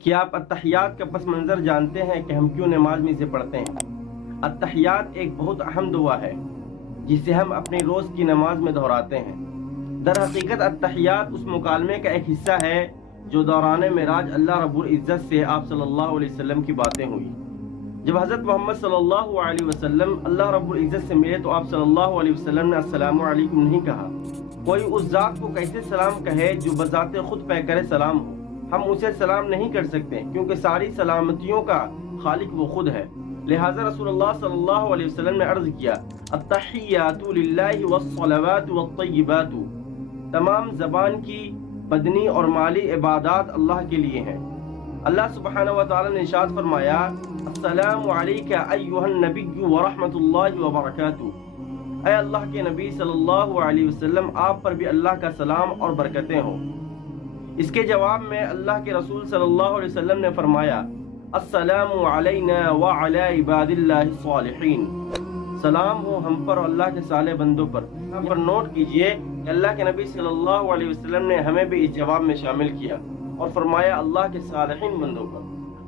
کیا آپ التحیات کا پس منظر جانتے ہیں کہ ہم کیوں نماز میں اسے پڑھتے ہیں؟ التحیات ایک بہت اہم دعا ہے جسے ہم اپنی روز کی نماز میں دہراتے ہیں۔ در حقیقت التحیات اس مکالمے کا ایک حصہ ہے جو دوران معراج اللہ رب العزت سے آپ صلی اللہ علیہ وسلم کی باتیں ہوئی۔ جب حضرت محمد صلی اللہ علیہ وسلم اللہ رب العزت سے ملے تو آپ صلی اللہ علیہ وسلم نے السلام علیکم نہیں کہا۔ کوئی اس ذات کو کیسے سلام کہے جو بذات خود پیکر سلام ہو؟ ہم اسے سلام نہیں کر سکتے کیونکہ ساری سلامتیوں کا خالق وہ خود ہے۔ لہذا رسول اللہ صلی اللہ علیہ وسلم نے عرض کیا التحیات للہ والصلوات والطیبات، تمام زبان کی، بدنی اور مالی عبادات اللہ کے لیے ہیں۔ اللہ سبحانہ و تعالی نے ارشاد فرمایا السلام علیک ایھا النبی ورحمۃ اللہ وبرکاتہ، اے اللہ کے نبی صلی اللہ علیہ وسلم آپ پر بھی اللہ کا سلام اور برکتیں ہوں۔ اس کے جواب میں اللہ کے رسول صلی اللہ علیہ وسلم نے فرمایا السلام علینا وعلی عباد اللہ الصالحین، سلام ہو ہم پر اور اللہ کے صالح بندوں پر۔ یہاں پر نوٹ کیجئے کہ اللہ کے نبی صلی اللہ علیہ وسلم نے ہمیں بھی اس جواب میں شامل کیا اور فرمایا اللہ کے صالحین بندوں پر۔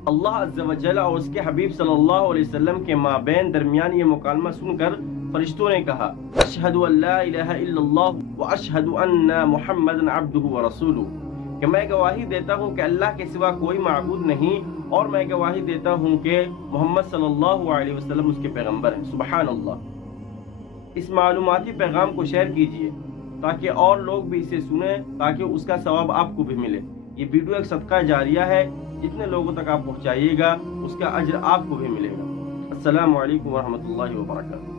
اللہ عز و جل اور اس کے حبیب صلی اللہ علیہ وسلم کے مابین درمیان یہ مکالمہ سن کر فرشتوں نے کہا اشہد ان لا الہ الا اللہ واشہد ان محمدا عبدہ ورسولہ، کہ میں گواہی دیتا ہوں کہ اللہ کے سوا کوئی معبود نہیں اور میں گواہی دیتا ہوں کہ محمد صلی اللہ علیہ وسلم اس کے پیغمبر ہیں۔ سبحان اللہ۔ اس معلوماتی پیغام کو شیئر کیجئے تاکہ اور لوگ بھی اسے سنیں، تاکہ اس کا ثواب آپ کو بھی ملے۔ یہ ویڈیو ایک صدقہ جاریہ ہے، جتنے لوگوں تک آپ پہنچائیے گا اس کا اجر آپ کو بھی ملے گا۔ السلام علیکم ورحمۃ اللہ وبرکاتہ۔